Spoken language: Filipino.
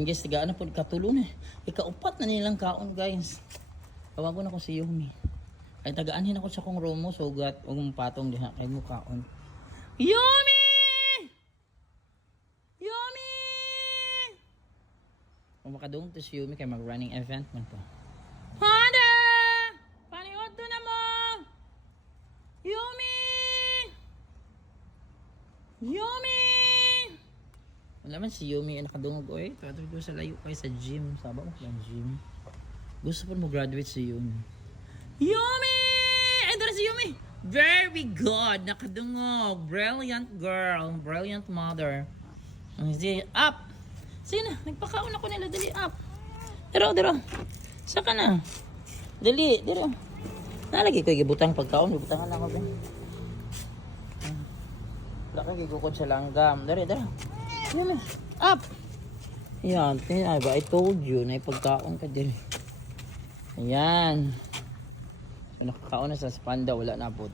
Guys, tigaan na po katulon eh. Ikaupat na nilang kaon guys. Tawagon ako si Yumi. Ay tagaanhin ako sa kong romo sugat ug patong diha kay mo kaon. Yumi! Yumi! Kung makadung to si Yumi kay mag running event man po. Hada! Paniod to na mo! Yumi! Yumi! Wala man si Yumi ay nakadungog oy. Tuwa ko sa layo kay sa gym. Sabaw ko lang gym. Gusto pa mo graduate si Yumi. Yumi! Ay dara si Yumi. Very good. Nakadungog. Brilliant girl. Brilliant mother. Sige, up. Sige na. Nagpakaon ako nila. Dali, up. Daro. Saka na. Dali, daro. Nalagi ko gibutang pagkaon. Gibutangan lang ako. Wala ka gigukod sa langgam. Dara. Yan, up! Yan, I told you na ipagkaon ka din. Ayan. So nakakaon na sa spanda, wala na po.